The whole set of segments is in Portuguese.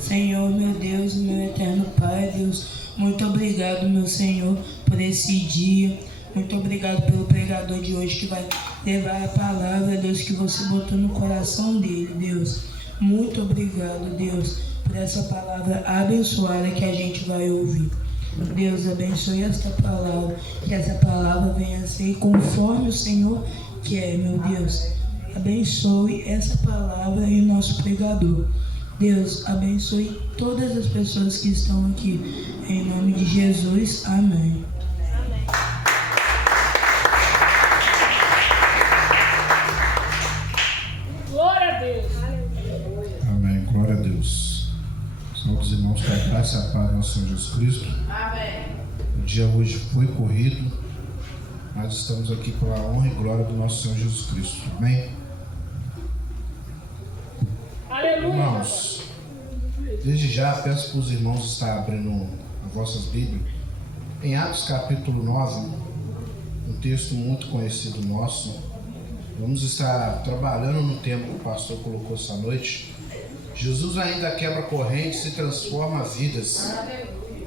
Senhor, meu Deus, meu eterno Pai, Deus, muito obrigado, meu Senhor, por esse dia. Muito obrigado pelo pregador de hoje que vai levar a palavra, Deus, que você botou no coração dele, Deus. Muito obrigado, Deus, por essa palavra abençoada que a gente vai ouvir. Deus, abençoe esta palavra, que essa palavra venha a ser conforme o Senhor quer, meu Deus. Abençoe essa palavra e o nosso pregador. Deus, abençoe todas as pessoas que estão aqui. Em nome de Jesus, amém. Glória a Deus. Amém. Glória a Deus. Salve os irmãos, que a graça e a paz do nosso Senhor Jesus Cristo. Amém. O dia hoje foi corrido, mas estamos aqui pela honra e glória do nosso Senhor Jesus Cristo. Amém? Aleluia. Irmãos, desde já peço para os irmãos estar abrindo as vossas Bíblias em Atos capítulo 9, um texto muito conhecido nosso. Vamos estar trabalhando no tema que o pastor colocou essa noite. Jesus ainda quebra correntes e transforma vidas.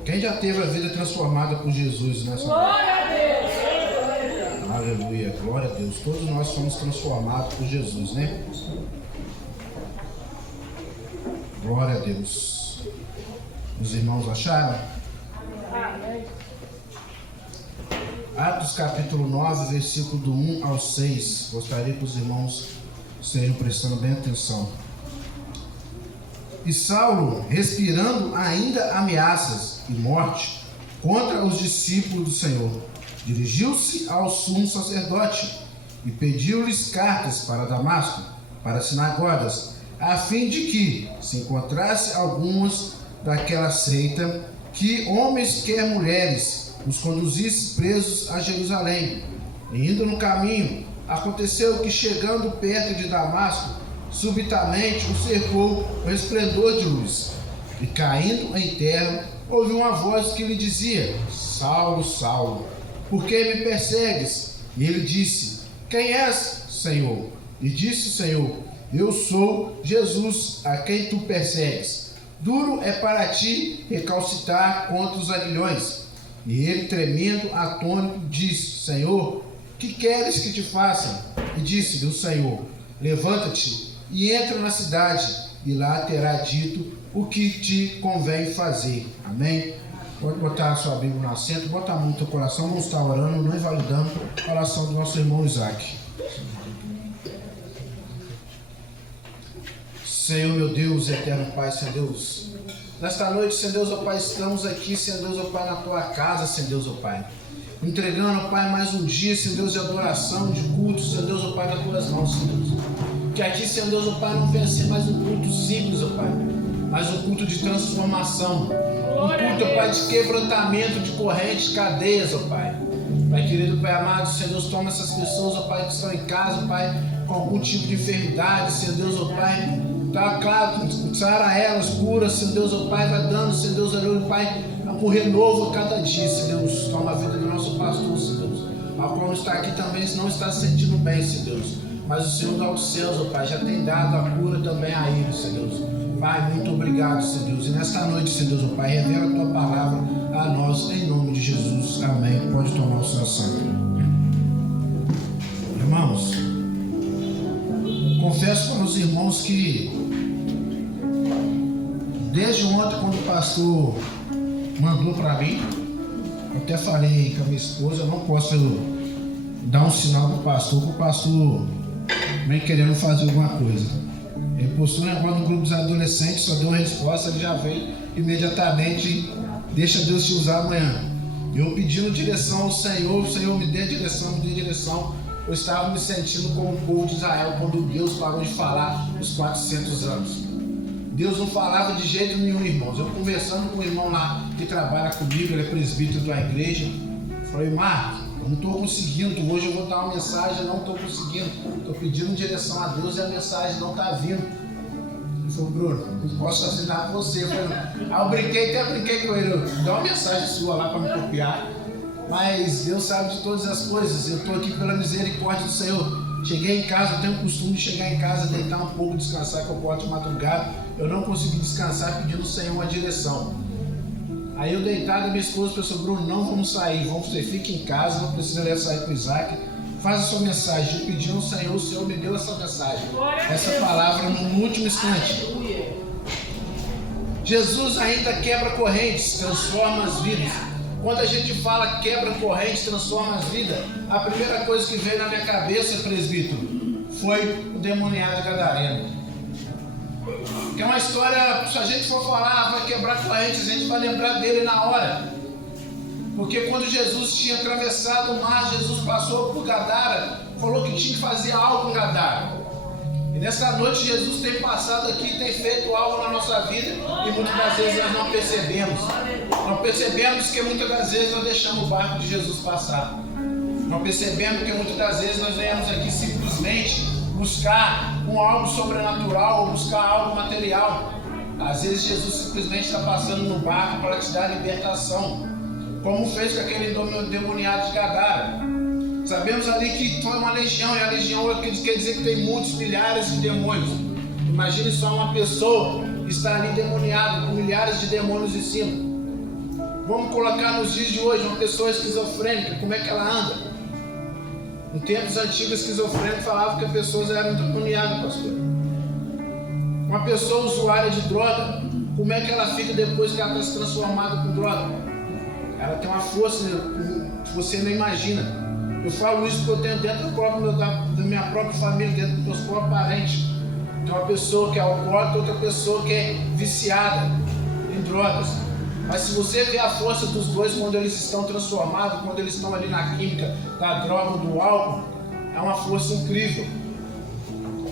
Quem já teve a vida transformada por Jesus nessa noite? Glória a Deus. Aleluia, glória a Deus. Todos nós somos transformados por Jesus, né? Glória a Deus. Os irmãos acharam? Amém. Atos capítulo 9, versículo do 1 ao 6. Gostaria que os irmãos estejam prestando bem atenção. E Saulo, respirando ainda ameaças e morte contra os discípulos do Senhor, dirigiu-se ao sumo sacerdote e pediu-lhes cartas para Damasco, para as sinagogas, a fim de que se encontrasse algumas daquela seita, que homens quer mulheres os conduzisse presos a Jerusalém. E indo no caminho, aconteceu que, chegando perto de Damasco, subitamente o cercou o resplendor de luz, e caindo em terra, ouviu uma voz que lhe dizia: Saulo, Saulo, por que me persegues? E ele disse: Quem és, Senhor? E disse o Senhor: Eu sou Jesus, a quem tu persegues. Duro é para ti recalcitrar contra os aguilhões. E ele, tremendo, atônito, disse: Senhor, que queres que te faça? E disse-lhe o Senhor: Levanta-te e entra na cidade, e lá terá dito o que te convém fazer. Amém? Pode botar a sua Bíblia no assento, bota a mão no teu coração, vamos estar orando, não invalidando a oração do nosso irmão Isaac. Senhor, meu Deus, eterno Pai, Senhor Deus, nesta noite, Senhor Deus, ó Pai, estamos aqui, Senhor Deus, ó Pai, na Tua casa, Senhor Deus, ó Pai, entregando, ó Pai, mais um dia, Senhor Deus, de adoração, de culto, Senhor Deus, ó Pai, nas Tuas mãos, Senhor Deus. Que aqui, Senhor Deus, ó Pai, não venha ser mais um culto simples, ó Pai, mas um culto de transformação, um culto, ó Pai, de quebrantamento de correntes, cadeias, ó Pai. Pai querido, Pai amado, Senhor Deus, toma essas pessoas, ó Pai, que estão em casa, ó Pai, com algum tipo de enfermidade, Senhor Deus, ó Pai, tá claro, sara elas, cura, Senhor Deus, ó Pai, vai dando, Senhor Deus, aleluia, Pai, um renovo a cada dia, Senhor Deus, toma a vida do nosso pastor, Senhor Deus, ao qual está aqui também, não está se sentindo bem, Senhor Deus, mas o Senhor dos céus, ó Pai, já tem dado a cura também a ele, Senhor Deus. Pai, muito obrigado, Senhor Deus, e nesta noite, Senhor Deus, ó Pai, revela a Tua palavra a nós, em nome de Jesus, amém. Pode tomar o seu assento. Irmãos, confesso para os irmãos que desde ontem, quando o pastor mandou para mim, eu até falei com a minha esposa, eu não posso dar um sinal para o pastor vem querendo fazer alguma coisa. Ele postou um negócio no grupo dos adolescentes, só deu uma resposta, ele já veio imediatamente, deixa Deus te usar amanhã. Eu pedindo direção ao Senhor, o Senhor me dê direção, eu estava me sentindo como o povo de Israel, quando Deus parou de falar os 400 anos. Deus não falava de jeito nenhum, irmãos. Eu conversando com o irmão lá que trabalha comigo, ele é presbítero da igreja, falei: Marcos, eu não estou conseguindo, hoje eu vou dar uma mensagem, não estou conseguindo, estou pedindo direção a Deus e a mensagem não está vindo. Ele falou: Bruno, não posso assinar com você. Eu falei: eu brinquei com ele, dá uma mensagem sua lá para me copiar, mas Deus sabe de todas as coisas, eu estou aqui pela misericórdia do Senhor. Cheguei em casa, eu tenho o costume de chegar em casa, deitar um pouco, descansar, que eu posso de madrugada. Eu não consegui descansar pedindo ao Senhor uma direção. Aí eu deitado, minha esposa pensou: Bruno, não vamos sair, você fica em casa, não precisa sair com o Isaac. Faz a sua mensagem. Eu pedi ao Senhor, o Senhor me deu essa mensagem, essa palavra no último instante. Jesus ainda quebra correntes, transforma as vidas. Quando a gente fala quebra correntes, transforma as vidas, a primeira coisa que veio na minha cabeça, presbítero, foi o demoniado gadareno. Que é uma história, se a gente for falar, vai quebrar correntes, a gente vai lembrar dele na hora. Porque quando Jesus tinha atravessado o mar, Jesus passou por Gadara, falou que tinha que fazer algo em Gadara. E nessa noite Jesus tem passado aqui e tem feito algo na nossa vida e muitas das vezes nós não percebemos. Não percebemos que muitas das vezes nós deixamos o barco de Jesus passar. Não percebemos que muitas das vezes nós viemos aqui simplesmente buscar algo sobrenatural ou buscar algo material. Às vezes Jesus simplesmente está passando no barco para te dar libertação, como fez com aquele demoniado de Gadara. Sabemos ali que foi uma legião, e a legião quer dizer que tem muitos milhares de demônios. Imagine só uma pessoa que está ali demoniada, com milhares de demônios em cima. Vamos colocar nos dias de hoje uma pessoa esquizofrênica, como é que ela anda? Em tempos antigos, esquizofrênico falava que as pessoas eram endemoniadas, pastor. Uma pessoa usuária de droga, como é que ela fica depois que ela está se transformada com droga? Ela tem uma força que você não imagina. Eu falo isso porque eu tenho dentro da minha própria família, dentro dos meus próprios parentes. Tem uma pessoa que é alcoólatra, outra pessoa que é viciada em drogas. Mas se você vê a força dos dois quando eles estão transformados, quando eles estão ali na química da droga, do álcool, é uma força incrível.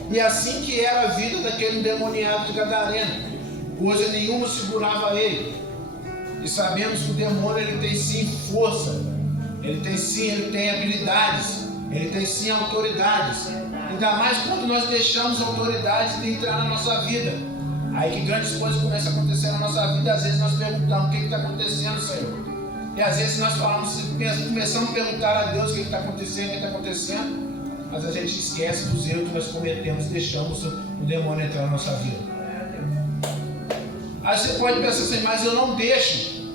E assim que era a vida daquele endemoniado de Gadareno, coisa nenhuma segurava ele. E sabemos que o demônio ele tem sim força, ele tem habilidades, ele tem sim autoridades. Ainda mais quando nós deixamos a autoridade de entrar na nossa vida. Aí que grandes coisas começam a acontecer na nossa vida. Às vezes nós perguntamos: o que está acontecendo, Senhor? E às vezes nós começamos a perguntar a Deus o que está acontecendo, mas a gente esquece dos erros que nós cometemos e deixamos o demônio entrar na nossa vida. Aí você pode pensar assim: mas eu não deixo.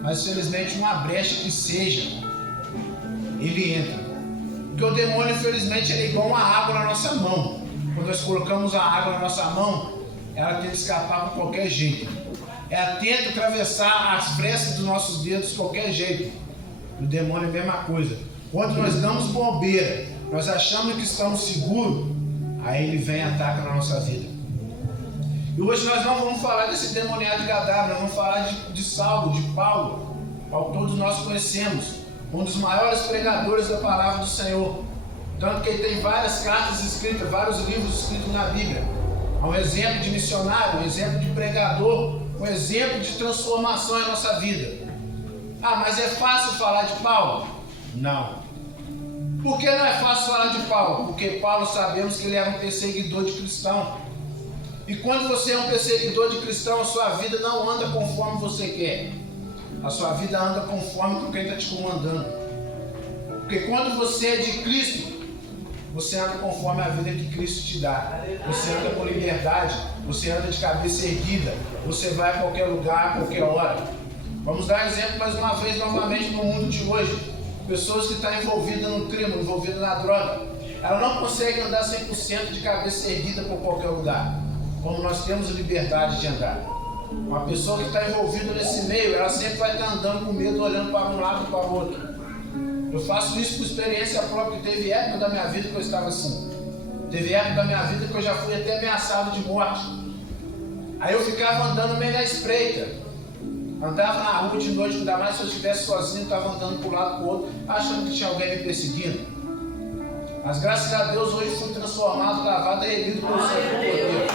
Mas infelizmente uma brecha que seja, ele entra. Porque o demônio, infelizmente, ele é igual uma água na nossa mão. Quando nós colocamos a água na nossa mão, ela tem que escapar por qualquer jeito. Ela tenta atravessar as frestas dos nossos dedos de qualquer jeito. O demônio é a mesma coisa. Quando nós damos bobeira, nós achamos que estamos seguros, aí ele vem e ataca na nossa vida. E hoje nós não vamos falar desse demoniado de Gadara, nós vamos falar de Saulo, de Paulo, ao todos nós conhecemos, um dos maiores pregadores da palavra do Senhor. Tanto que ele tem várias cartas escritas, vários livros escritos na Bíblia. É um exemplo de missionário, um exemplo de pregador, um exemplo de transformação em nossa vida. Ah, mas é fácil falar de Paulo? Não. Por que não é fácil falar de Paulo? Porque Paulo, sabemos que ele era um perseguidor de cristão. E quando você é um perseguidor de cristão, a sua vida não anda conforme você quer. A sua vida anda conforme quem está te comandando. Porque quando você é de Cristo, você anda conforme a vida que Cristo te dá. Você anda com liberdade, você anda de cabeça erguida, você vai a qualquer lugar, a qualquer hora. Vamos dar exemplo mais uma vez, novamente, no mundo de hoje. Pessoas que estão envolvidas no crime, envolvidas na droga. Elas não conseguem andar 100% de cabeça erguida por qualquer lugar, como nós temos liberdade de andar. Uma pessoa que está envolvida nesse meio, ela sempre vai estar andando com medo, olhando para um lado e para o outro. Eu faço isso por experiência própria. Teve época da minha vida que eu estava assim. Teve época da minha vida que eu já fui até ameaçado de morte. Aí eu ficava andando meio na espreita. Andava na rua de noite, ainda mais se eu estivesse sozinho, estava andando para um lado e para o outro, achando que tinha alguém me perseguindo. Mas graças a Deus hoje fui transformado, lavado e erguido pelo Senhor poder.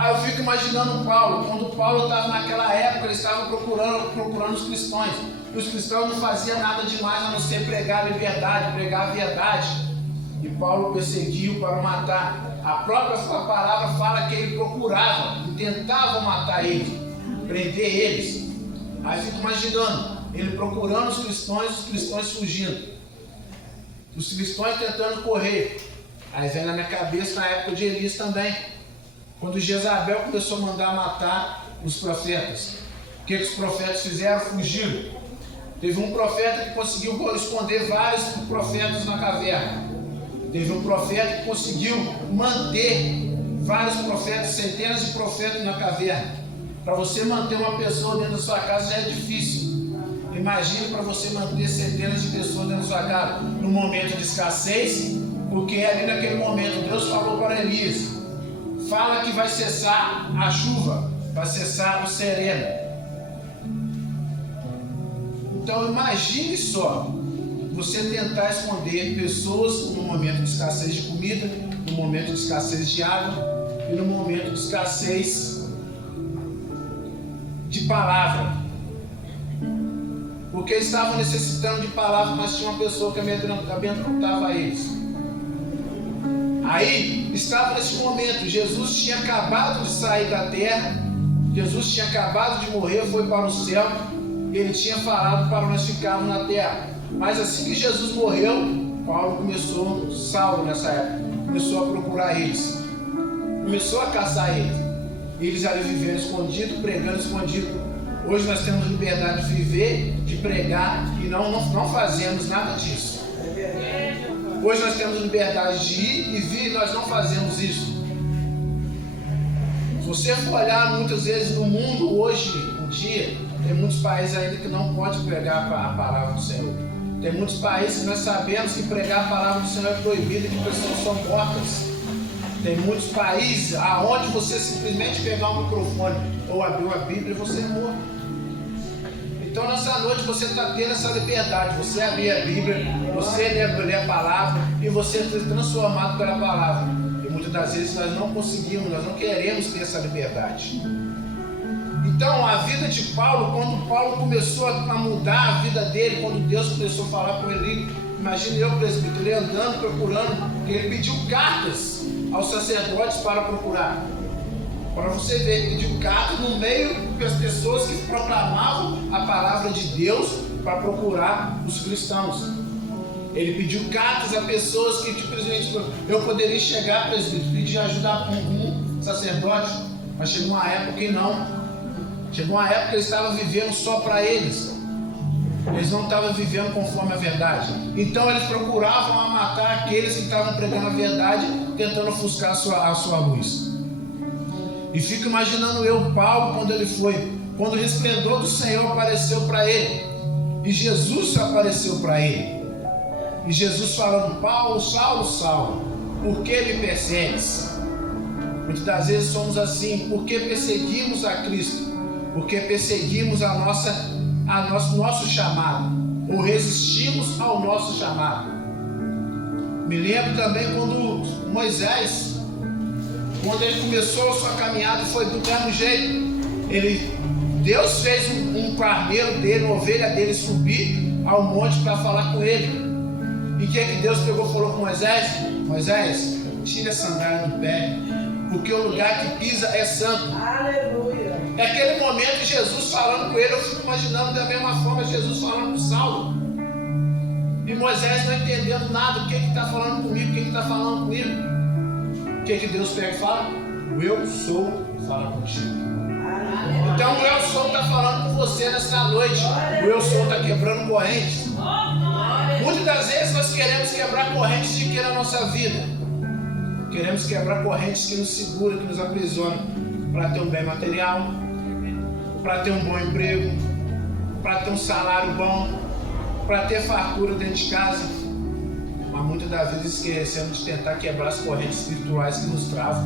Aí eu fico imaginando Paulo, quando Paulo estava naquela época, ele estava procurando os cristãos. E os cristãos não faziam nada demais a não ser pregar a liberdade, pregar a verdade. E Paulo perseguiu para matar. A própria palavra fala que ele procurava e tentava matar eles, prender eles. Aí fico imaginando, ele procurando os cristãos fugindo. os cristãos tentando correr. Aí vem na minha cabeça na época de Elias também, quando Jezabel começou a mandar matar os profetas. O que os profetas fizeram? Fugiram. Teve um profeta que conseguiu esconder vários profetas na caverna. Teve um profeta que conseguiu manter vários profetas, centenas de profetas na caverna. Para você manter uma pessoa dentro da sua casa já é difícil. Imagine para você manter centenas de pessoas dentro da sua casa no momento de escassez, porque ali naquele momento Deus falou para Elias: fala que vai cessar a chuva, vai cessar o sereno. Então imagine só, você tentar esconder pessoas no momento de escassez de comida, no momento de escassez de água e no momento de escassez de palavra. Porque estavam necessitando de palavra, mas tinha uma pessoa que amedrontava eles. Aí, estava nesse momento, Jesus tinha acabado de sair da terra, Jesus tinha acabado de morrer, foi para o céu. Ele tinha falado para nós ficarmos na terra. Mas assim que Jesus morreu, Saulo nessa época, começou a procurar eles. Começou a caçar eles. Eles ali vivendo escondido, pregando escondido. Hoje nós temos liberdade de viver, de pregar e não fazemos nada disso. Hoje nós temos liberdade de ir e vir e nós não fazemos isso. Se você for olhar muitas vezes no mundo hoje em dia, tem muitos países ainda que não podem pregar a palavra do Senhor. Tem muitos países que nós sabemos que pregar a palavra do Senhor é proibido e que pessoas são mortas. Tem muitos países aonde você simplesmente pegar um microfone ou abrir a Bíblia e você é morto. Então nessa noite você está tendo essa liberdade. Você abrir a Bíblia, você ler a palavra e você ser transformado pela palavra. E muitas das vezes nós não conseguimos, nós não queremos ter essa liberdade. Então a vida de Paulo, quando Paulo começou a mudar a vida dele, quando Deus começou a falar com ele, imagine eu, presbítero, ele andando, procurando, que ele pediu cartas aos sacerdotes para procurar. Para você ver, ele pediu cartas no meio das pessoas que proclamavam a palavra de Deus para procurar os cristãos. Ele pediu cartas a pessoas que, simplesmente, eu poderia chegar, presbítero, pedir ajuda com um sacerdote, mas chegou uma época que não. Chegou uma época que eles estavam vivendo só para eles. Eles não estavam vivendo conforme a verdade. Então eles procuravam matar aqueles que estavam pregando a verdade, tentando ofuscar a sua luz. E fico imaginando eu, Paulo, quando o resplendor do Senhor apareceu para ele. E Jesus apareceu para ele. E Jesus falando: Paulo, Saulo, Saulo, por que me persegues? Muitas das vezes somos assim, porque perseguimos a Cristo. Porque perseguimos nosso chamado, ou resistimos ao nosso chamado. Me lembro também quando Moisés, quando ele começou a sua caminhada, foi do mesmo jeito. Deus fez um carneiro dele, uma ovelha dele subir ao monte para falar com ele. E o que Deus pegou e falou com Moisés? Moisés, tira a sandália do pé, porque o lugar que pisa é santo. Aleluia. Naquele momento, Jesus falando com ele, eu fico imaginando da mesma forma Jesus falando com Saulo. E Moisés não entendendo nada, o que está falando comigo, o que está falando comigo. O que Deus pega e fala? O eu sou fala contigo. Então o eu sou está falando com você nessa noite. O eu sou está quebrando correntes. Muitas das vezes nós queremos quebrar correntes de que na nossa vida? Queremos quebrar correntes que nos seguram, que nos aprisionam, para ter um bem material, para ter um bom emprego, para ter um salário bom, para ter fartura dentro de casa. Mas muitas das vezes esquecemos de tentar quebrar as correntes espirituais que nos travam.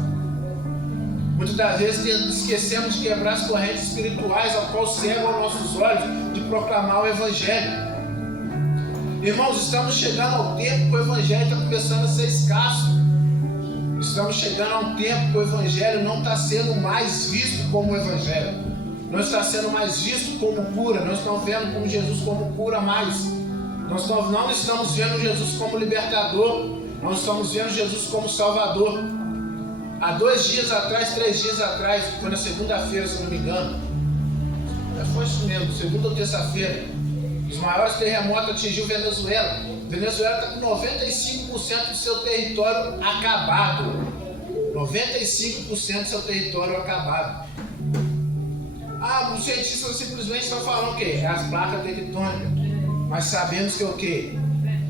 Muitas das vezes esquecemos de quebrar as correntes espirituais ao qual cegam os nossos olhos de proclamar o Evangelho. Irmãos, estamos chegando ao tempo que o Evangelho está começando a ser escasso. Estamos chegando a um tempo que o Evangelho não está sendo mais visto como o Evangelho. Não está sendo mais visto como cura. Não estamos vendo como Jesus como cura mais. Nós não estamos vendo Jesus como libertador. Não estamos vendo Jesus como salvador. Há 2 dias atrás, 3 dias atrás, foi na segunda-feira, se não me engano. Foi isso mesmo, segunda ou terça-feira. Os maiores terremotos atingiu Venezuela. Venezuela está com 95% do seu território acabado. 95% do seu território acabado. Os cientistas simplesmente estão falando o quê? É as placas tectônicas. Mas sabemos que o quê?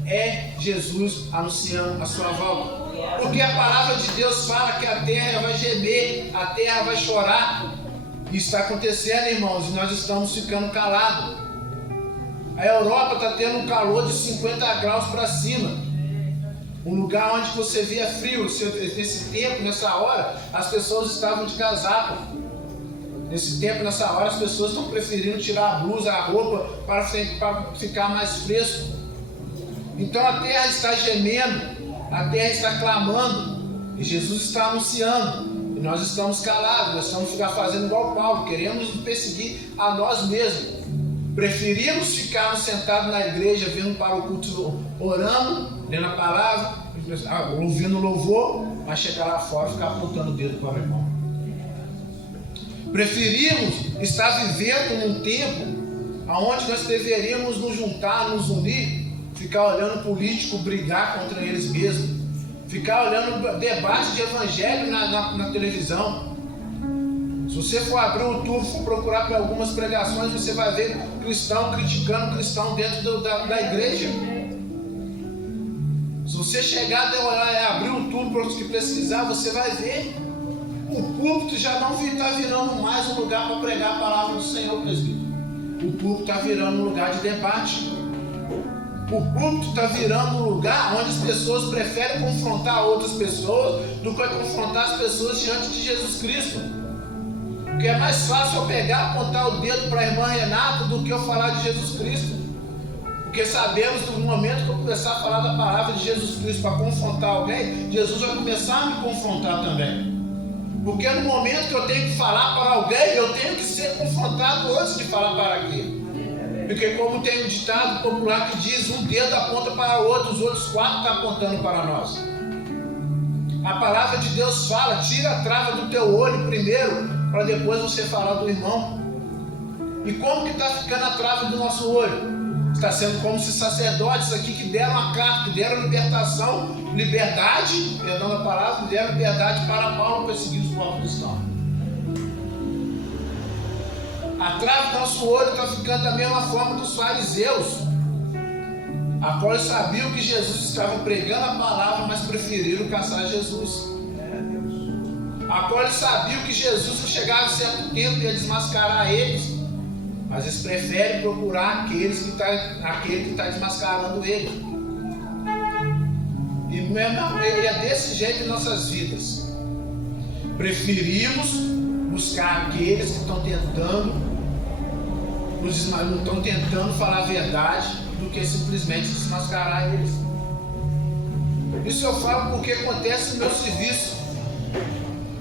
É Jesus anunciando a sua volta. Porque a palavra de Deus fala que a terra vai gemer, a terra vai chorar. Isso está acontecendo, irmãos, e nós estamos ficando calados. A Europa está tendo um calor de 50 graus para cima. Um lugar onde você via frio. Nesse tempo, nessa hora, as pessoas estavam de casaco. Nesse tempo, nessa hora, as pessoas estão preferindo tirar a blusa, a roupa, para ficar mais fresco. Então a terra está gemendo, a terra está clamando, e Jesus está anunciando. E nós estamos calados, nós estamos fazendo igual Paulo, queremos perseguir a nós mesmos. Preferimos ficar sentados na igreja, vindo para o culto, orando, lendo a palavra, ouvindo louvor, mas chegar lá fora e ficar apontando o dedo para o irmão. Preferimos estar vivendo num tempo onde nós deveríamos nos juntar, nos unir, ficar olhando político brigar contra eles mesmos, ficar olhando debate de evangelho na televisão. Se você for abrir o YouTube, for procurar por algumas pregações, você vai ver cristão criticando cristão dentro da igreja. Se você chegar e abrir o YouTube para os que pesquisar, você vai ver. O púlpito já não está virando mais um lugar para pregar a palavra do Senhor, presbítero. O púlpito está virando um lugar de debate. O púlpito está virando um lugar onde as pessoas preferem confrontar outras pessoas do que confrontar as pessoas diante de Jesus Cristo. Porque é mais fácil eu pegar, apontar o dedo para a irmã Renata do que eu falar de Jesus Cristo. Porque sabemos que no momento que eu começar a falar da palavra de Jesus Cristo para confrontar alguém, Jesus vai começar a me confrontar também. Porque no momento que eu tenho que falar para alguém, eu tenho que ser confrontado antes de falar para aquele. Porque como tem um ditado popular que diz, um dedo aponta para o outro, os outros 4 estão apontando para nós. A palavra de Deus fala, tira a trava do teu olho primeiro, para depois você falar do irmão. E como que está ficando a trava do nosso olho? Está sendo como se sacerdotes aqui que deram a carta, que deram liberdade, perdão da palavra, deram liberdade para Paulo perseguir os povos cristãos. A trava do nosso olho está ficando da mesma forma dos fariseus, a qual sabiam que Jesus estava pregando a palavra, mas preferiram caçar Jesus. A qual sabiam que Jesus, se chegar a certo tempo, ia desmascarar eles, mas eles preferem procurar aquele que está desmascarando ele. E é desse jeito em nossas vidas. Preferimos buscar aqueles que estão tentando falar a verdade do que simplesmente desmascarar eles. Isso eu falo porque acontece no meu serviço.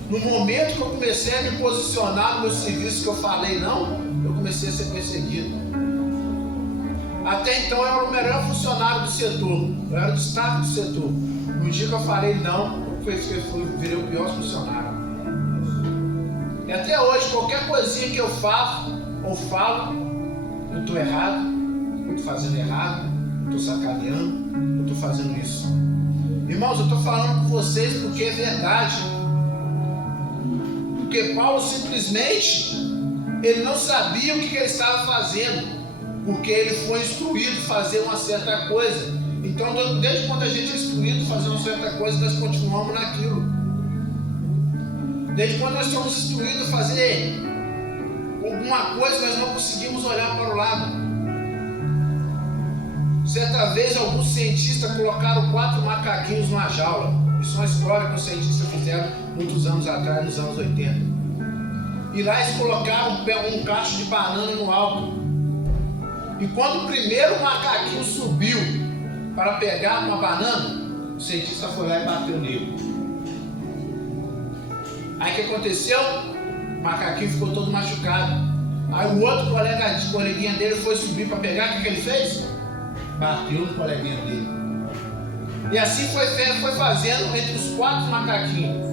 No momento que eu comecei a me posicionar no meu serviço, que eu falei não, eu comecei a ser perseguido. Até então eu era o melhor funcionário do setor, eu era o destaque do setor. No dia que eu falei não, eu virei o pior funcionário. E até hoje, qualquer coisinha que eu faço ou falo, eu estou errado, eu estou fazendo errado, eu estou sacaneando, eu estou fazendo isso. Irmãos, eu estou falando com vocês porque é verdade. Porque Paulo simplesmente, ele não sabia o que ele estava fazendo, porque ele foi instruído a fazer uma certa coisa. Então, desde quando a gente é instruído a fazer uma certa coisa, nós continuamos naquilo. Desde quando nós somos instruídos a fazer alguma coisa, nós não conseguimos olhar para o lado. Certa vez, alguns cientistas colocaram 4 macaquinhos numa jaula. Isso é uma história que os cientistas fizeram muitos anos atrás, nos anos 80. E lá eles colocaram um cacho de banana no alto. E quando o primeiro macaquinho subiu para pegar uma banana, o cientista foi lá e bateu nele. Aí o que aconteceu? O macaquinho ficou todo machucado. Aí o outro coleguinha dele foi subir para pegar, o que ele fez? Bateu no coleguinha dele. E assim foi fazendo entre os 4 macaquinhos.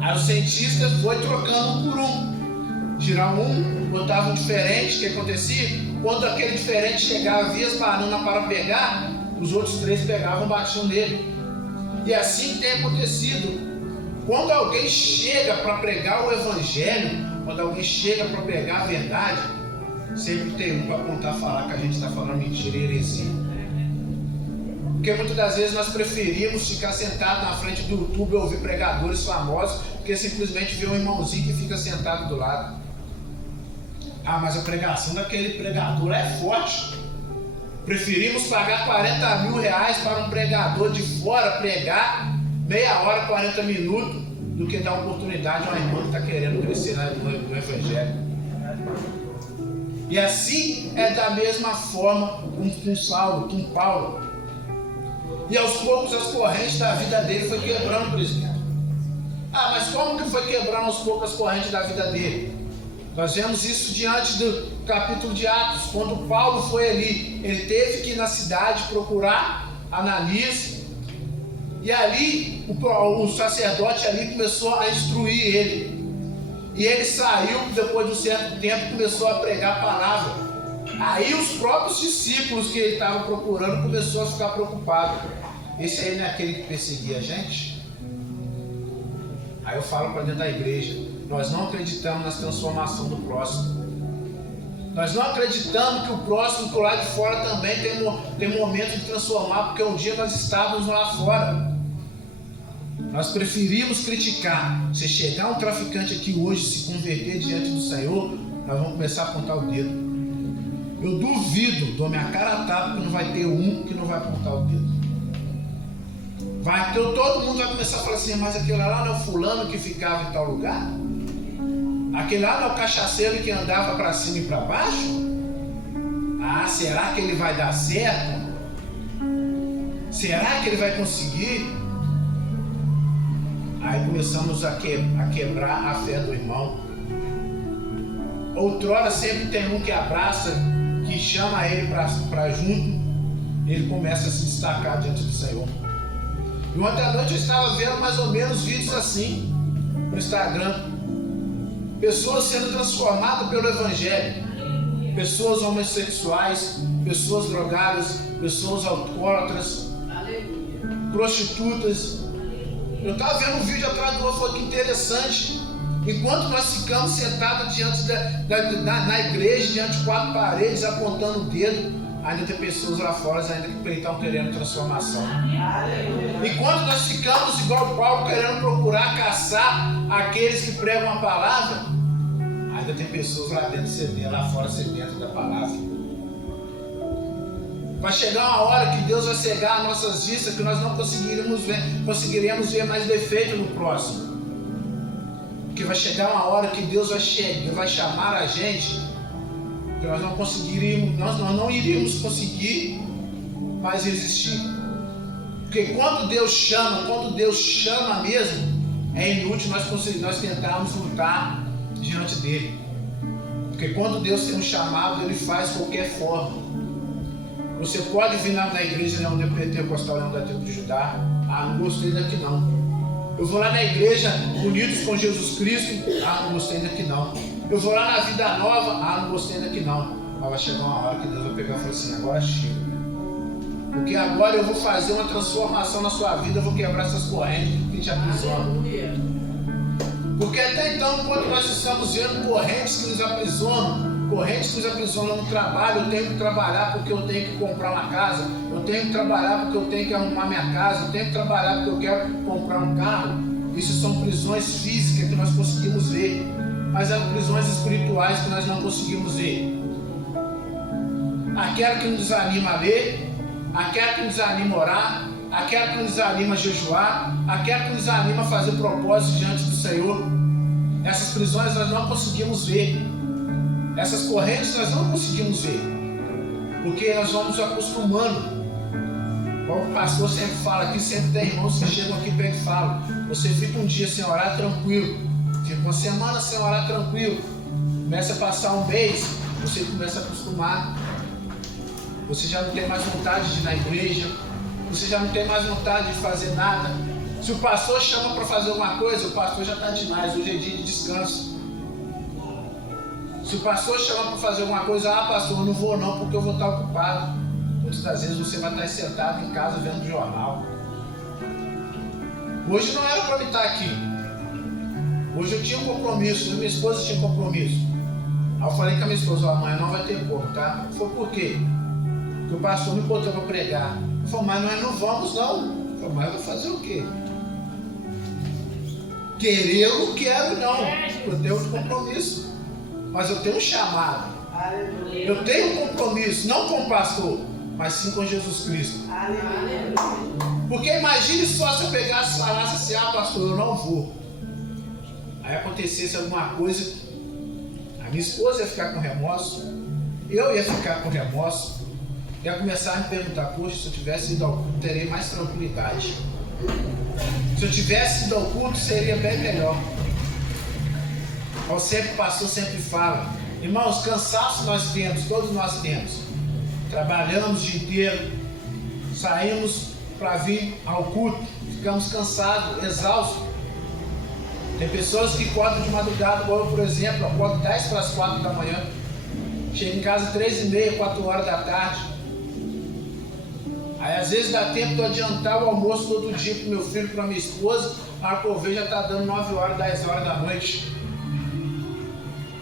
Aí o cientista foi trocando um por um. Tirava um, botava um diferente. O que acontecia? Quando aquele diferente chegava, via as bananas para pegar, os outros 3 pegavam e batiam nele. E assim tem acontecido. Quando alguém chega para pregar o evangelho, quando alguém chega para pregar a verdade, sempre tem um para apontar e falar que a gente está falando mentira e heresia. Porque muitas das vezes nós preferimos ficar sentado na frente do YouTube e ouvir pregadores famosos, porque simplesmente ver um irmãozinho que fica sentado do lado. Ah, mas a pregação daquele pregador é forte. Preferimos pagar 40 mil reais para um pregador de fora pregar meia hora, 40 minutos, do que dar oportunidade a uma irmã que está querendo crescer no Evangelho. E assim é da mesma forma com Saulo, com Paulo. E aos poucos as correntes da vida dele foi quebrando, presidente. Ah, mas como que foi quebrando aos poucos as correntes da vida dele? Nós vemos isso diante do capítulo de Atos, quando Paulo foi ali. Ele teve que ir na cidade procurar Ananias. E ali, o sacerdote ali começou a instruir ele. E ele saiu, depois de um certo tempo, começou a pregar a palavra. Aí os próprios discípulos que ele estava procurando começou a ficar preocupado. Esse aí não é aquele que perseguia a gente? Aí eu falo para dentro da igreja, nós não acreditamos na transformação do próximo. Nós não acreditamos que o próximo, que o lado de fora também tem momento de transformar, porque um dia nós estávamos lá fora. Nós preferimos criticar. Se chegar um traficante aqui hoje se converter diante do Senhor, nós vamos começar a apontar o dedo. Eu duvido, dou minha cara a tapa, que não vai ter um que não vai apontar o dedo. Todo mundo vai começar a falar assim, mas aquele lá não é o fulano que ficava em tal lugar? Aquele lá não é o cachaceiro que andava para cima e para baixo? Ah, será que ele vai dar certo? Será que ele vai conseguir? Aí começamos a quebrar a fé do irmão. Outrora sempre tem um que abraça, que chama ele para junto, ele começa a se destacar diante do Senhor. E ontem à noite eu estava vendo mais ou menos vídeos assim no Instagram. Pessoas sendo transformadas pelo Evangelho. Pessoas homossexuais, pessoas drogadas, pessoas alcoólatras, prostitutas. Eu estava vendo um vídeo atrás do outro, que interessante. Enquanto nós ficamos sentados diante na igreja, diante de 4 paredes, apontando o dedo, ainda tem pessoas lá fora ainda que estão querendo transformação. Enquanto nós ficamos igual Paulo, querendo procurar caçar aqueles que pregam a palavra, ainda tem pessoas lá dentro, lá fora sedento da palavra. Vai chegar uma hora que Deus vai cegar as nossas vistas, que nós não conseguiremos ver mais defeito no próximo. Porque vai chegar uma hora que Deus vai chamar a gente, que nós não iríamos conseguir mais resistir. Porque quando Deus chama mesmo, é inútil nós tentarmos lutar diante dele. Porque quando Deus tem um chamado, ele faz de qualquer forma. Você pode vir na igreja Leão Pentecostal, Leão da Tribo de Judá. Ah, não gostei daqui não. Eu vou lá na igreja Unidos com Jesus Cristo. Ah, não gostei daqui não. Eu vou lá na Vida Nova. Ah, não gostei daqui não. Mas vai chegar uma hora que Deus vai pegar e falar assim, agora chega. Porque agora eu vou fazer uma transformação na sua vida. Eu vou quebrar essas correntes que te aprisionam. Porque até então, enquanto nós estamos vendo correntes que nos aprisionam no trabalho, eu tenho que trabalhar porque eu tenho que comprar uma casa, eu tenho que trabalhar porque eu tenho que arrumar minha casa, eu tenho que trabalhar porque eu quero comprar um carro. Isso são prisões físicas que nós conseguimos ver, mas há prisões espirituais que nós não conseguimos ver. Aquela que nos desanima a ler, aquela que nos desanima a orar, aquela que nos desanima a jejuar, aquela que nos desanima a fazer propósitos diante do Senhor. Essas prisões nós não conseguimos ver. Essas correntes nós não conseguimos ver. Porque nós vamos acostumando. Como o pastor sempre fala aqui, sempre tem irmãos que chegam aqui perto e falam, você fica um dia sem orar tranquilo, fica uma semana sem orar tranquilo, começa a passar um mês, você começa a acostumar. Você já não tem mais vontade de ir na igreja, você já não tem mais vontade de fazer nada. Se o pastor chama para fazer alguma coisa, o pastor já está demais, hoje é dia de descanso. Se o pastor chama para fazer alguma coisa, ah pastor, eu não vou não porque eu vou estar ocupado. Muitas das vezes você vai estar sentado em casa vendo jornal. Hoje não era para mim estar aqui. Hoje eu tinha um compromisso, minha esposa tinha um compromisso. Aí eu falei com a minha esposa, amanhã não vai ter como, tá? Ela falou, por quê? Porque o pastor me botou para pregar. Eu falei, mas nós não vamos não. Eu falei, mas eu vou fazer o quê? Querer eu não quero não. Eu tenho um compromisso. Mas eu tenho um chamado. Eu tenho um compromisso, não com o pastor, mas sim com Jesus Cristo. Porque imagine só se eu pegasse e falasse assim, ah pastor, eu não vou. Aí acontecesse alguma coisa, a minha esposa ia ficar com remorso, eu ia ficar com remorso, ia começar a me perguntar, poxa, se eu tivesse ido ao culto, teria mais tranquilidade. Se eu tivesse ido ao culto, seria bem melhor. O pastor sempre fala, irmãos, cansaço nós temos, todos nós temos. Trabalhamos o dia inteiro, saímos para vir ao culto, ficamos cansados, exaustos. Tem pessoas que acordam de madrugada, igual eu, por exemplo, acordo 10 para as 4 da manhã, chego em casa 3h30, 4 horas da tarde. Aí às vezes dá tempo de adiantar o almoço todo dia para o meu filho, para minha esposa, a hora que eu vejo já está dando 9 horas, 10 horas da noite.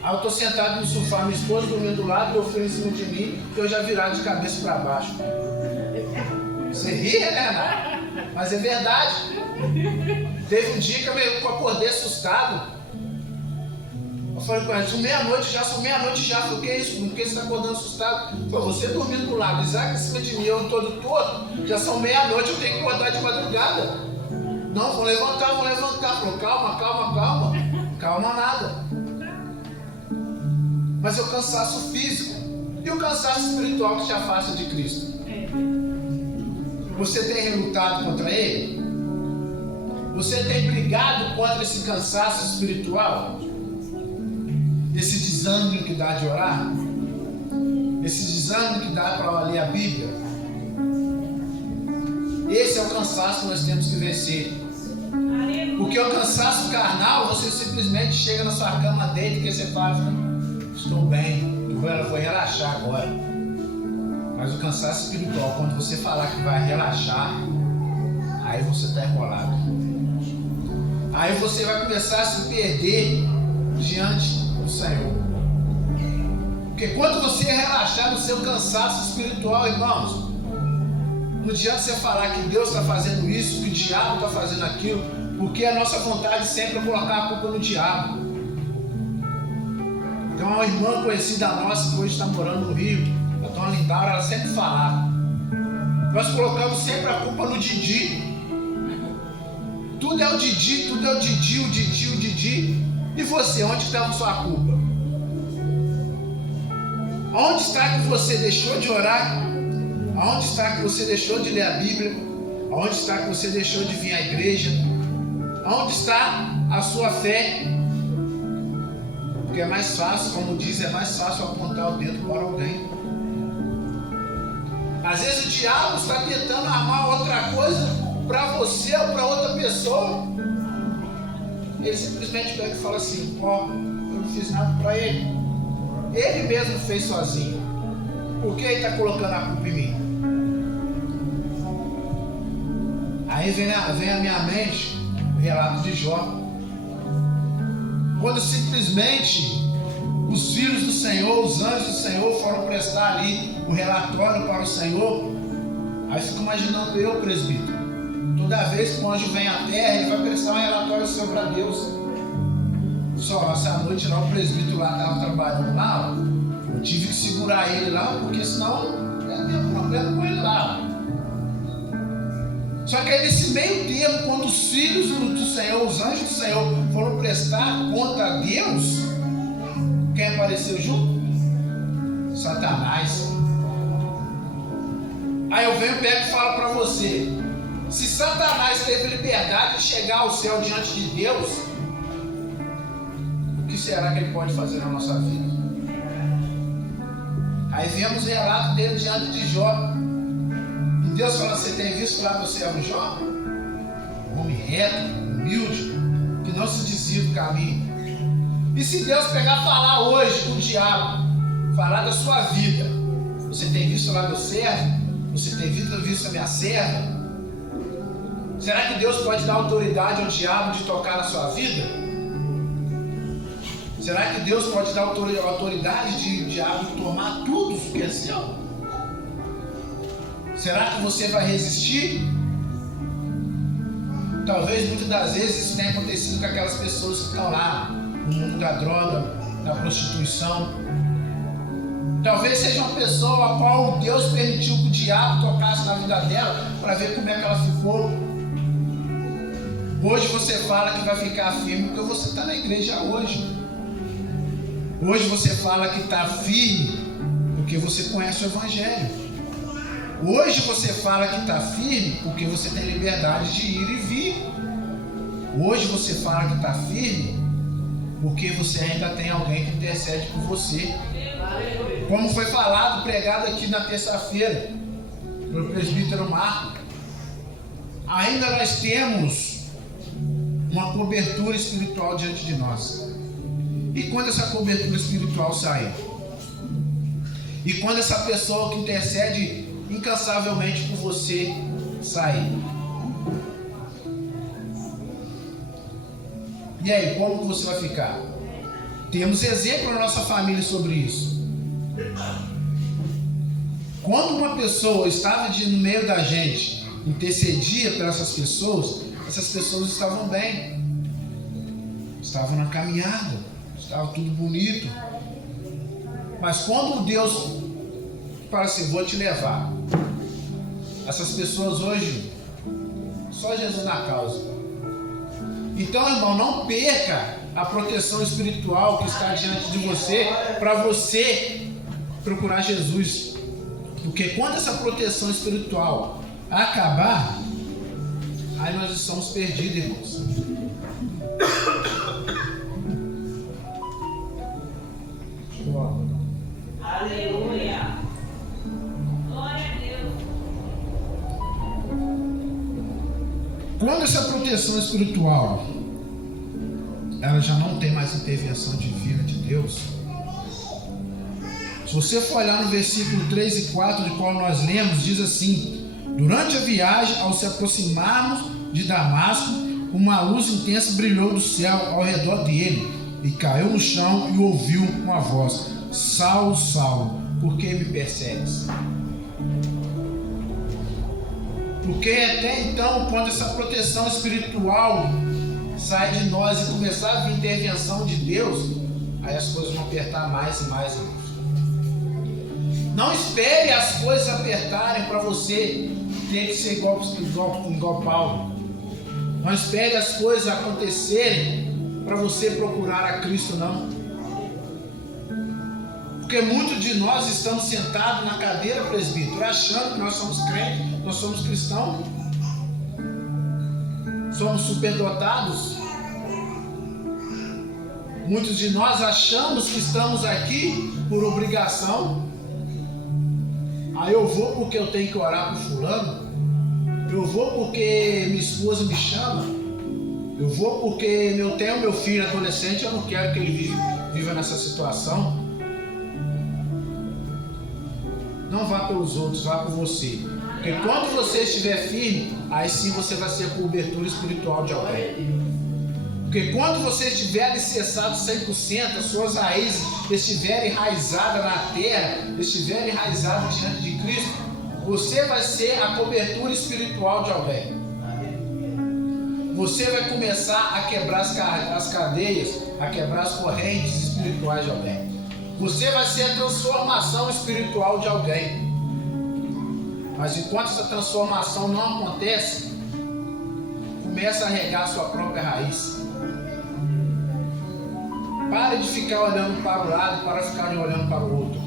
Aí eu estou sentado no sofá, minha esposa dormindo do lado, meu filho em cima de mim, e eu já virado de cabeça para baixo. Você ri, né, Renato? Mas é verdade. Teve um dia que eu acordei assustado. Eu falei com ela, são meia-noite já. Falei, o que é isso? Por que você está acordando assustado? Falei, você dormindo do lado, Isaac em cima de mim, eu todo torto, já são meia-noite, eu tenho que acordar de madrugada. Não, vou levantar. Falei, calma nada. Mas é o cansaço físico e o cansaço espiritual que te afasta de Cristo. Você tem relutado contra ele? Você tem brigado contra esse cansaço espiritual? Esse desânimo que dá de orar? Esse desânimo que dá para ler a Bíblia? Esse é o cansaço que nós temos que vencer. Porque o cansaço carnal, você simplesmente chega na sua cama, deita, que você fala, estou bem, eu vou relaxar agora. Mas o cansaço espiritual, quando você falar que vai relaxar, aí você está enrolado. Aí você vai começar a se perder diante do Senhor. Porque quando você relaxar no seu cansaço espiritual, irmãos, não adianta você falar que Deus está fazendo isso, que o diabo está fazendo aquilo, porque a nossa vontade sempre é colocar a culpa no diabo. Então uma irmã conhecida nossa que hoje está morando no Rio, a dona Lindaura, ela sempre falava, nós colocamos sempre a culpa no Didi. Tudo é o Didi, o Didi. E você, onde está a sua culpa? Onde está que você deixou de orar? Aonde está que você deixou de ler a Bíblia? Aonde está que você deixou de vir à igreja? Aonde está a sua fé? Porque é mais fácil, como diz, é mais fácil apontar o dedo para alguém. Às vezes o diabo está tentando armar outra coisa para você ou para outra pessoa. Ele simplesmente pega e fala assim, ó, eu não fiz nada para ele. Ele mesmo fez sozinho. Por que ele está colocando a culpa em mim? Aí vem a minha mente o relato de Jó. Quando simplesmente os filhos do Senhor, os anjos do Senhor foram prestar ali o relatório para o Senhor. Aí fico imaginando eu, presbítero. Toda vez que um anjo vem à terra, ele vai prestar um relatório seu para Deus. Só essa noite lá, o presbítero lá estava trabalhando lá, eu tive que segurar ele lá, porque senão eu ia ter um problema com ele lá. Só que aí nesse meio tempo, quando os filhos do Senhor, os anjos do Senhor, foram prestar conta a Deus, quem apareceu junto? Satanás. Aí eu venho, pego e falo para você, se Satanás teve liberdade de chegar ao céu diante de Deus, o que será que ele pode fazer na nossa vida? Aí vemos o relato dele diante de Jó. E Deus fala, você tem visto lá meu servo Jó? Um homem reto, humilde, que não se desvia do caminho. E se Deus pegar e falar hoje com o diabo, falar da sua vida, você tem visto lá meu servo? Você tem visto a minha serva? Será que Deus pode dar autoridade ao diabo de tocar na sua vida? Será que Deus pode dar autoridade de diabo de tomar tudo que é seu? Será que você vai resistir? Talvez muitas das vezes isso tenha acontecido com aquelas pessoas que estão lá no mundo da droga, da prostituição. Talvez seja uma pessoa a qual Deus permitiu que o diabo tocasse na vida dela para ver como é que ela ficou. Hoje você fala que vai ficar firme porque você está na igreja hoje. Hoje você fala que está firme porque você conhece o Evangelho. Hoje você fala que está firme porque você tem liberdade de ir e vir. Hoje você fala que está firme porque você ainda tem alguém que intercede por você. Como foi falado, pregado aqui na terça-feira pelo presbítero Marco, ainda nós temos uma cobertura espiritual diante de nós. E quando essa cobertura espiritual sair? E quando essa pessoa que intercede incansavelmente por você sair? E aí, como que você vai ficar? Temos exemplo na nossa família sobre isso. Quando uma pessoa estava no meio da gente, intercedia por essas pessoas estavam bem, estavam na caminhada, estava tudo bonito. Mas quando Deus fala assim, vou te levar, essas pessoas hoje, só Jesus na causa. Então, irmão, não perca a proteção espiritual que está diante de você, para você procurar Jesus. Porque quando essa proteção espiritual acabar, aí nós estamos perdidos, irmãos. Aleluia. Glória a Deus. Quando essa proteção espiritual ela já não tem mais intervenção divina de Deus, se você for olhar no versículo 3 e 4 de qual nós lemos, diz assim: durante a viagem, ao se aproximarmos de Damasco, uma luz intensa brilhou do céu ao redor dele, e caiu no chão e ouviu uma voz: Saulo, Saulo, por que me persegues? Porque até então, quando essa proteção espiritual sai de nós e começar a vir intervenção de Deus, aí as coisas vão apertar mais e mais, irmãos. Não espere as coisas apertarem para você ter que ser igual Paulo. Não espere as coisas acontecerem para você procurar a Cristo, não. Porque muitos de nós estamos sentados na cadeira, presbítero, achando que nós somos crentes, nós somos cristãos. Somos superdotados. Muitos de nós achamos que estamos aqui por obrigação. Aí eu vou porque eu tenho que orar por fulano. Eu vou porque minha esposa me chama. Eu vou porque eu tenho meu filho adolescente, eu não quero que ele viva nessa situação. Não vá pelos outros, vá por você. Porque quando você estiver firme, aí sim você vai ser a cobertura espiritual de alguém. Porque quando você estiver alicerçado 100%, as suas raízes estiverem enraizadas na terra, estiverem enraizadas diante de Cristo, você vai ser a cobertura espiritual de alguém. Você vai começar a quebrar as cadeias, a quebrar as correntes espirituais de alguém. Você vai ser a transformação espiritual de alguém. Mas enquanto essa transformação não acontece, começa a regar a sua própria raiz. Pare de ficar olhando para o lado, para ficar olhando para o outro.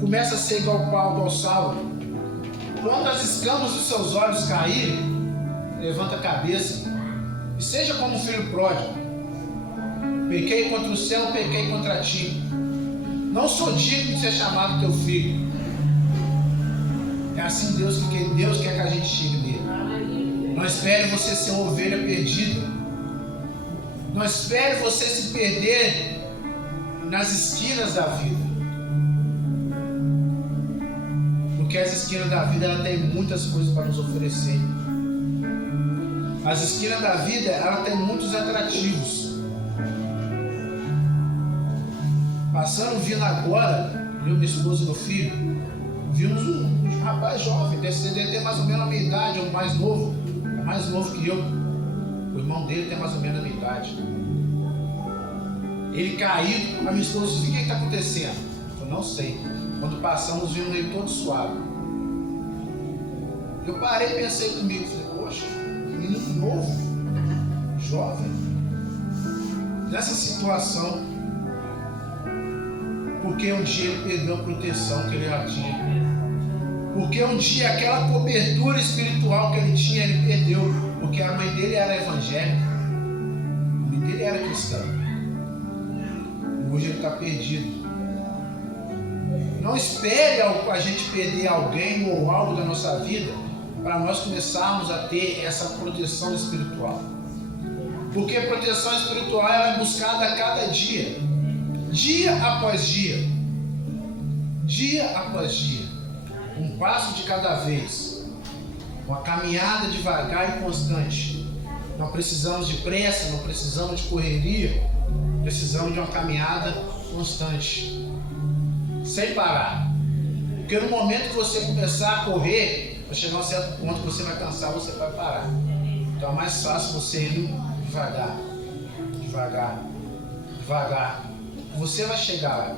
Começa a ser igual Paulo, igual Saulo. Quando as escamas dos seus olhos caírem, levanta a cabeça e seja como um filho pródigo. Pequei contra o céu, pequei contra ti. Não sou digno de ser chamado teu filho. É assim Deus quer que a gente chegue nele. Não espere você ser uma ovelha perdida. Não espere você se perder nas esquinas da vida. Porque Porque as esquinas da vida, ela tem muitas coisas para nos oferecer. As esquinas da vida, ela tem muitos atrativos. Passando, vindo agora, eu, minha esposa e meu filho, vimos um rapaz jovem, deve ter mais ou menos a minha idade, ou mais novo, é mais novo que eu. O irmão dele tem mais ou menos a minha idade. Ele caiu, a minha esposa disse: o que está acontecendo? Eu não sei. Quando passamos, vimos ele todo suave. Eu parei e pensei comigo, falei: poxa, menino novo, jovem, nessa situação, porque um dia ele perdeu a proteção que ele já tinha. Porque um dia aquela cobertura espiritual que ele tinha, ele perdeu. Porque a mãe dele era evangélica, a mãe dele era cristã. Hoje ele está perdido. Não espere a gente perder alguém ou algo da nossa vida para nós começarmos a ter essa proteção espiritual. Porque a proteção espiritual ela é buscada a cada dia, dia após dia, dia após dia, um passo de cada vez, uma caminhada devagar e constante. Não precisamos de pressa, não precisamos de correria, precisamos de uma caminhada constante, sem parar. Porque no momento que você começar a correr, vai chegar a um certo ponto que você vai cansar, você vai parar. Então é mais fácil você ir devagar, devagar, devagar. Você vai chegar.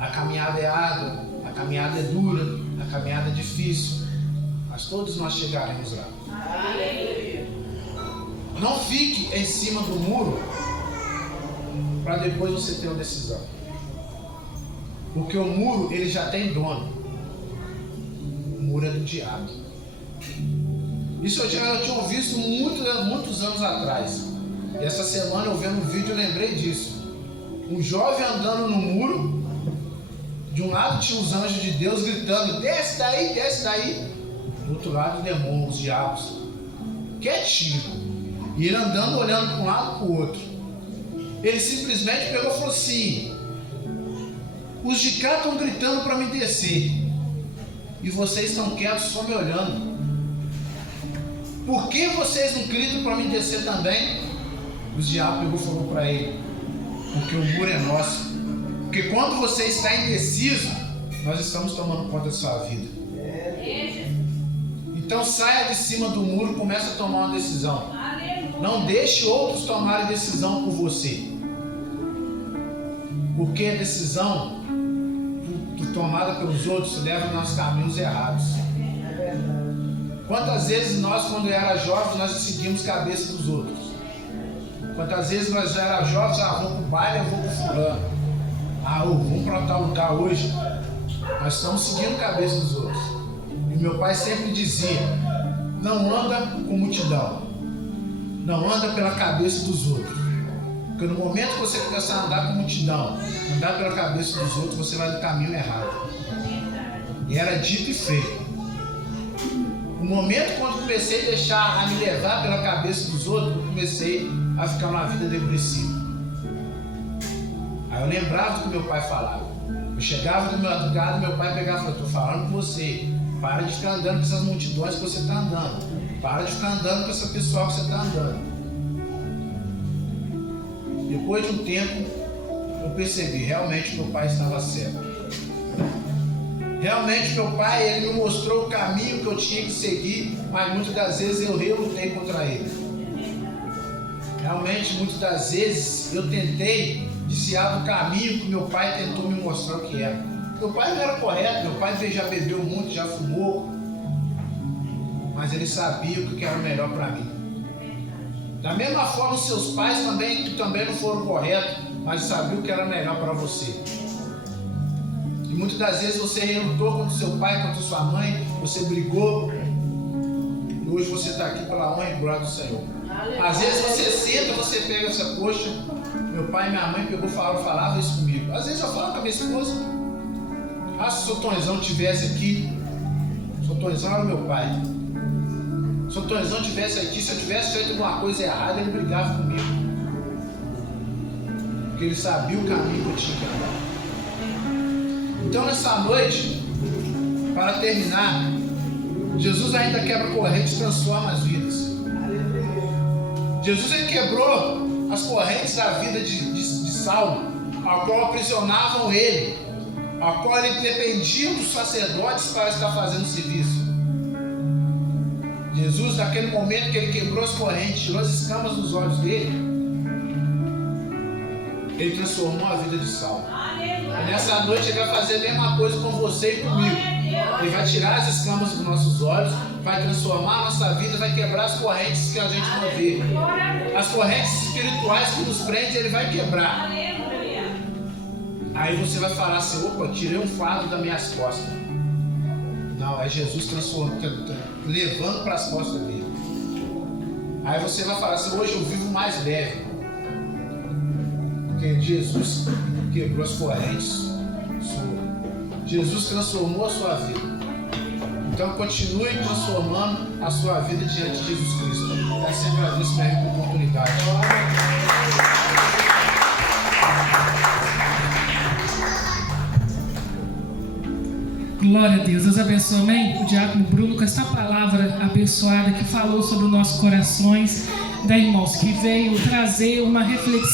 A caminhada é árdua, a caminhada é dura, a caminhada é difícil, mas todos nós chegaremos lá. Não fique em cima do muro para depois você ter uma decisão. Porque o muro, ele já tem dono. O muro é do diabo. Isso eu tinha visto muitos anos atrás. E essa semana eu vendo um vídeo eu lembrei disso. Um jovem andando no muro. De um lado tinha os anjos de Deus gritando: desce daí, desce daí. Do outro lado o demônio, os diabos. Quietinho. E ele andando, olhando para um lado e para o outro. Ele simplesmente pegou e falou assim: os de cá estão gritando para me descer. E vocês estão quietos só me olhando. Por que vocês não gritam para me descer também? Os diabos pegou e falou para ele: porque o muro é nosso. Porque quando você está indeciso, nós estamos tomando conta da sua vida. Então saia de cima do muro e comece a tomar uma decisão. Não deixe outros tomarem decisão por você. Porque a decisão tomada pelos outros leva nos caminhos errados. Quantas vezes nós, quando era jovens, nós seguimos a cabeça dos outros? Quantas vezes nós já era jovens, vamos para o baile, eu vou para o fulano. Vamos para tal lugar hoje. Nós estamos seguindo a cabeça dos outros. E meu pai sempre dizia: não anda com multidão. Não anda pela cabeça dos outros. Porque no momento que você começar a andar com multidão, andar pela cabeça dos outros, você vai no caminho errado. E era dito e feito. No momento quando comecei a deixar a me levar pela cabeça dos outros, eu comecei a ficar numa vida depressiva. Aí eu lembrava do que meu pai falava. Eu chegava de madrugada, meu pai pegava e falava: estou falando com você. Para de ficar andando com essas multidões que você está andando. Para de ficar andando com essa pessoa que você está andando. Depois de um tempo, eu percebi, realmente meu pai estava certo. Realmente meu pai, ele me mostrou o caminho que eu tinha que seguir, mas muitas das vezes eu relutei contra ele. Realmente, muitas das vezes, eu tentei desviar do caminho que meu pai tentou me mostrar o que era. Meu pai não era correto, meu pai já bebeu muito, já fumou, mas ele sabia o que era o melhor para mim. Da mesma forma, os seus pais também não foram corretos, mas sabiam o que era melhor para você. E muitas das vezes você relutou contra o seu pai, contra sua mãe, você brigou, e hoje você está aqui pela honra e glória do Senhor. Às vezes você senta, você pega essa poxa. Meu pai e minha mãe falavam isso comigo. Às vezes eu falo com a minha esposa: se o seu Tonzão estivesse aqui, o seu Tonzão era meu pai. Se o Tonzão estivesse aqui, se eu tivesse feito alguma coisa errada, ele brigava comigo. Porque ele sabia o caminho que eu tinha que andar. Então nessa noite, Para terminar, Jesus ainda quebra correntes e transforma as vidas. Jesus ele quebrou as correntes da vida de Saulo, ao qual aprisionavam ele, ao qual ele dependia dos sacerdotes para estar fazendo serviço. Jesus, naquele momento que ele quebrou as correntes, tirou as escamas dos olhos dele, ele transformou a vida de Saulo. E nessa noite ele vai fazer a mesma coisa com você e comigo. Ele vai tirar as escamas dos nossos olhos, vai transformar a nossa vida, vai quebrar as correntes que a gente não vê. As correntes espirituais que nos prendem, ele vai quebrar. Aí você vai falar assim: opa, tirei um fardo das minhas costas. Não, é Jesus levando para as costas dele. Aí você vai falar assim: hoje eu vivo mais leve, porque Jesus quebrou as correntes. Jesus transformou a sua vida. Então continue transformando a sua vida diante de Jesus Cristo. Eu sempre agradeço pela oportunidade. Glória a Deus. Deus abençoe, amém? O diácono Bruno, com essa palavra abençoada que falou sobre os nossos corações, irmãos, que veio trazer uma reflexão